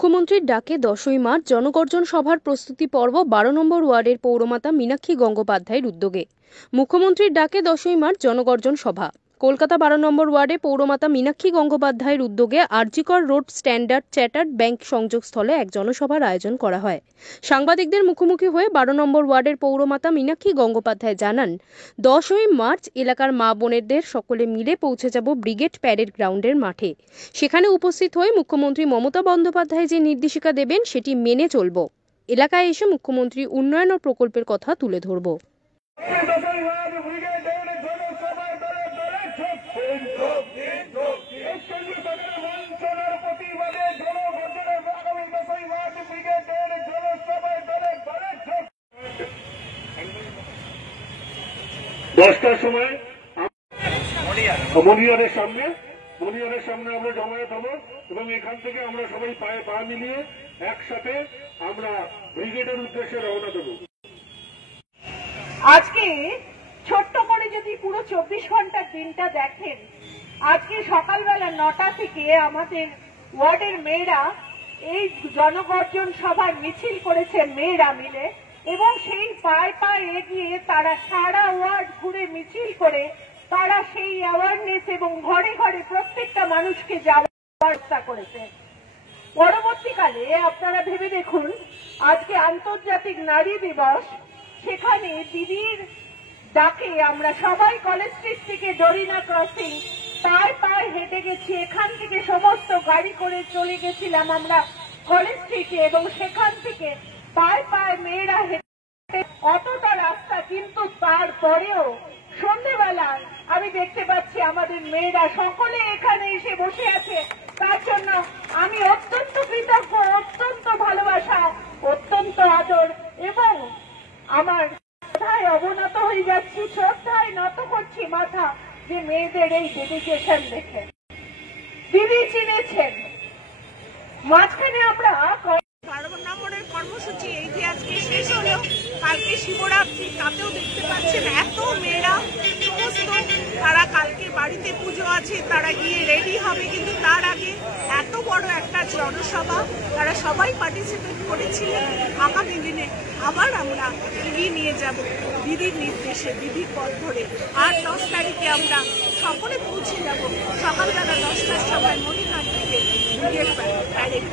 মুখ্যমন্ত্রীর ডাকে 10ই মার্চ জনগর্জন সভার প্রস্তুতি পর্ব 12 নম্বর ওয়ার্ডের পৌরমাতা মীনাক্ষী গঙ্গোপাধ্যায়ের উদ্যোগে। মুখ্যমন্ত্রীর ডাকে 10ই মার্চ জনগর্জন সভা। কলকাতা 12 নম্বর ওয়ার্ডে পৌরমাতা মীনাক্ষী গঙ্গোপাধ্যায়ের উদ্যোগে RG Kar road standard chartered bank সংযোগস্থলে এক জনসভার আয়োজন করা হয়। সাংবাদিকদের মুখোমুখি হয়ে 12 নম্বর ওয়ার্ডের পৌরমাতা মীনাক্ষী গঙ্গোপাধ্যায় জানান, 10ই মার্চ এলাকার মা বোনেদের সকলে মিলে পৌঁছে যাব ব্রিগেড প্যারেড গ্রাউন্ডের মাঠে। সেখানে উপস্থিত হয়ে মুখ্যমন্ত্রী মমতা বন্দ্যোপাধ্যায় যে নির্দেশিকা দেবেন সেটি মেনে চলব। এলাকায় এসে মুখ্যমন্ত্রী উন্নয়ন ও প্রকল্পের কথা তুলে ধরব। দশটার সময় মনিয়ারের সামনে আমরা জমায়েত হব এবং এখান থেকে আমরা সবাই পায়ে পা মিলিয়ে একসাথে আমরা ব্রিগেডের উদ্দেশ্যে রওনা দেব। আজকে ছোট্ট করে যদি পুরো 24 ঘন্টার দিনটা দেখেন, আজকে সকালবেলা 9টা থেকে আমাদের ওয়ার্ডের মেয়েরা এই জনগর্জন সভায় মিছিল করেছে মেয়েরা মিলে, এবং সেই পায়ে পায়ে এগিয়ে তারা সারা ওয়ার্ড ঘুরে মিছিল করে তারা সেই অ্যাওয়ারনেস এবং ঘরে ঘরে প্রত্যেকটা মানুষকে যাওয়ার ব্যবস্থা করেছে। পরবর্তীকালে আপনারা ভেবে দেখুন, আজকে আন্তর্জাতিক নারী দিবস, সেখানে দিদির ডাকে আমরা সবাই কলেজ স্ট্রিট থেকে ডরিনা ক্রসিং পায়ে পায়ে হেঁটে গেছি। এখান থেকে সমস্ত গাড়ি করে চলে গেছিলাম আমরা কলেজ স্ট্রিটে, এবং সেখান থেকে পায়ে পায়ে মেয়েরা হেঁটে অতটা রাস্তা, কিন্তু তারপরেও সন্ধ্যেবেলা আমি দেখতে পাচ্ছি আমাদের মেয়েরা সকলে এখানে এসে বসে আছে। তার জন্য আমি অত্যন্ত কৃতজ্ঞ, অত্যন্ত ভালোবাসা, অত্যন্ত আদর, এবং আমার শ্রদ্ধায় অবনত হয়ে যাচ্ছি, শ্রদ্ধায় নত করছি মাথা, যে মেয়েদের এই ডেডিকেশন দেখে দিদি চিনেছেন। মাঝখানে আমরা 12 নম্বরের কর্মসূচি এই যে আজকে শেষ হলো, কালকে শিবরাত্রি, তাতেও দেখতে পাচ্ছেন এত মেয়েরা সমস্ত, তারা কালকে বাড়িতে পুজো আছে, তারা গিয়ে রেডি হবে, কিন্তু তার আগে এত বড় একটা জনসভা তারা সবাই পার্টিসিপেট করেছিলেন। আগামী দিনে আবার আমরা এগিয়ে নিয়ে যাব দিদির নির্দেশে, দিদির পথ ধরে। আর 10 তারিখে আমরা সকলে পৌঁছে যাব সকালবেলা 10টার সময় মণিহাট থেকে ব্রিগেড প্যারেড।